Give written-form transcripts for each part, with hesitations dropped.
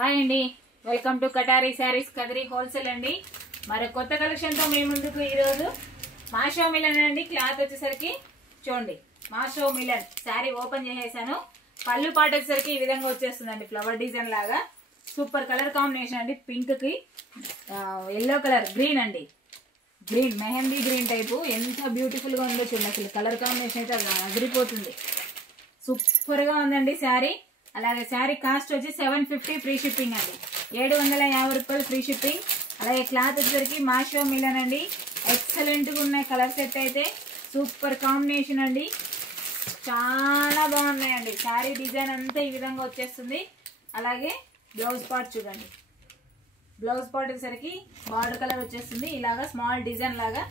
Hi అండి, welcome to కటారీ saris Kadiri wholesale అండి. మరి కొత్త కలెక్షన్తో మీ ముందుకు ఈరోజు మాషో మిలన్ అండి. క్లాత్ వచ్చేసరికి చూడండి, మాషో మిలన్ శారీ ఓపెన్ చేసేసాను. పళ్ళు పాట వచ్చేసరికి ఈ విధంగా వచ్చేస్తుందండి, ఫ్లవర్ డిజైన్ లాగా. సూపర్ కలర్ కాంబినేషన్ అండి. పింక్ కి ఎల్లో కలర్, గ్రీన్ అండి, గ్రీన్ మెహందీ గ్రీన్ టైపు. ఎంత బ్యూటిఫుల్ గా ఉందో చూడండి. అసలు కలర్ కాంబినేషన్ అయితే అదిరిపోతుంది. సూపర్ గా ఉందండి శారీ. అలాగే శారీ కాస్ట్ వచ్చి 750 ఫ్రీ షిప్పింగ్ అండి. 750 రూపాయలు ఫ్రీ షిప్పింగ్. అలాగే క్లాత్ వచ్చేసరికి మాషో మిలన్ అండి. ఎక్సలెంట్ గా ఉన్నాయి కలర్ సెట్ అయితే. సూపర్ కాంబినేషన్ అండి, చాలా బాగున్నాయండి. శారీ డిజైన్ అంతా ఈ విధంగా వచ్చేస్తుంది. అలాగే బ్లౌజ్ పార్ట్ చూడండి, బ్లౌజ్ పార్ట్ వచ్చేసరికి బార్డర్ కలర్ వచ్చేస్తుంది. ఇలాగా స్మాల్ డిజైన్ లాగా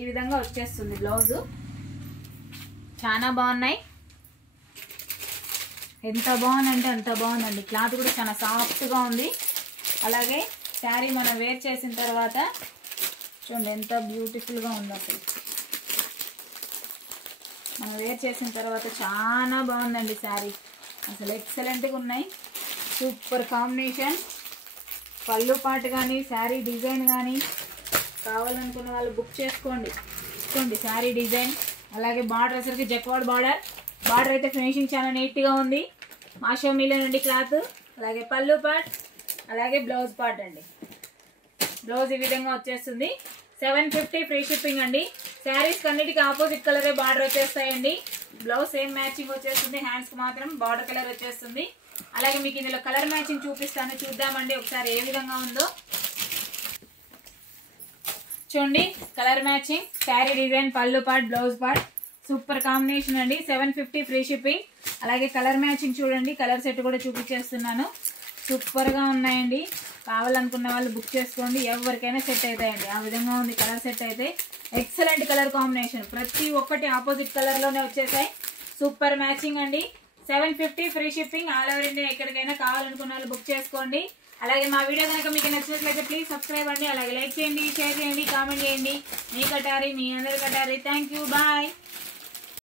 ఈ విధంగా వచ్చేస్తుంది బ్లౌజ్. చాలా బాగున్నాయి, ఎంత బాగుందంటే అంత బాగుందండి. క్లాత్ కూడా చాలా సాఫ్ట్గా ఉంది. అలాగే శారీ మనం వేర్ చేసిన తర్వాత చూడండి ఎంత బ్యూటిఫుల్గా ఉందో. అసలు మనం వేర్ చేసిన తర్వాత చాలా బాగుందండి శారీ. అసలు ఎక్సలెంట్గా ఉన్నాయి. Super combination. పళ్ళు పాటు కానీ శారీ డిజైన్ కానీ కావాలనుకున్న వాళ్ళు బుక్ చేసుకోండి. చూడండి శారీ డిజైన్. అలాగే బార్డర్ వచ్చేసరికి జక్వాడ్ బార్డర్. బార్డర్ అయితే ఫినిషింగ్ చాలా నీట్గా ఉంది. మాషో మిలన్ అండి క్లాత్. అలాగే పళ్ళు పార్ట్, అలాగే బ్లౌజ్ పార్ట్ అండి. బ్లౌజ్ ఈ విధంగా వచ్చేస్తుంది. 750 ఫ్రీ షిప్పింగ్ అండి. శారీస్ అన్నిటికీ ఆపోజిట్ కలరే బార్డర్ వచ్చేస్తాయండి. బ్లౌజ్ సేమ్ మ్యాచింగ్ వచ్చేస్తుంది. హ్యాండ్స్కి మాత్రం బార్డర్ కలర్ వచ్చేస్తుంది. అలాగే మీకు ఇందులో కలర్ మ్యాచింగ్ చూపిస్తాను, చూద్దామండి ఒకసారి ఏ విధంగా ఉందో. చూడండి కలర్ మ్యాచింగ్, శారీ డిజైన్, పళ్ళు part, blouse part. Super combination అండి. 750 ఫ్రీ షిప్పింగ్. అలాగే కలర్ మ్యాచింగ్ చూడండి, కలర్ సెట్ కూడా చూపించేస్తున్నాను. సూపర్గా ఉన్నాయండి. కావాలనుకున్న వాళ్ళు బుక్ చేసుకోండి, ఎవరికైనా సెట్ అవుతాయండి. ఆ విధంగా ఉంది కలర్ సెట్ అయితే. ఎక్సలెంట్ కలర్ కాంబినేషన్, ప్రతి ఒక్కటి ఆపోజిట్ కలర్లోనే వచ్చేసాయి. సూపర్ మ్యాచింగ్ అండి. 750 free shipping. All over India ఎక్కడికైనా కావాలనుకున్న వాళ్ళు బుక్ చేసుకోండి. అలాగే మా వీడియో కనుక మీకు నచ్చినట్లయితే ప్లీజ్ సబ్స్క్రైబ్ అండి. అలాగే లైక్ చేయండి, షేర్ చేయండి, కామెంట్ చేయండి. మీ కటారీ, మీ అందరి కటారీ. Thank you, bye.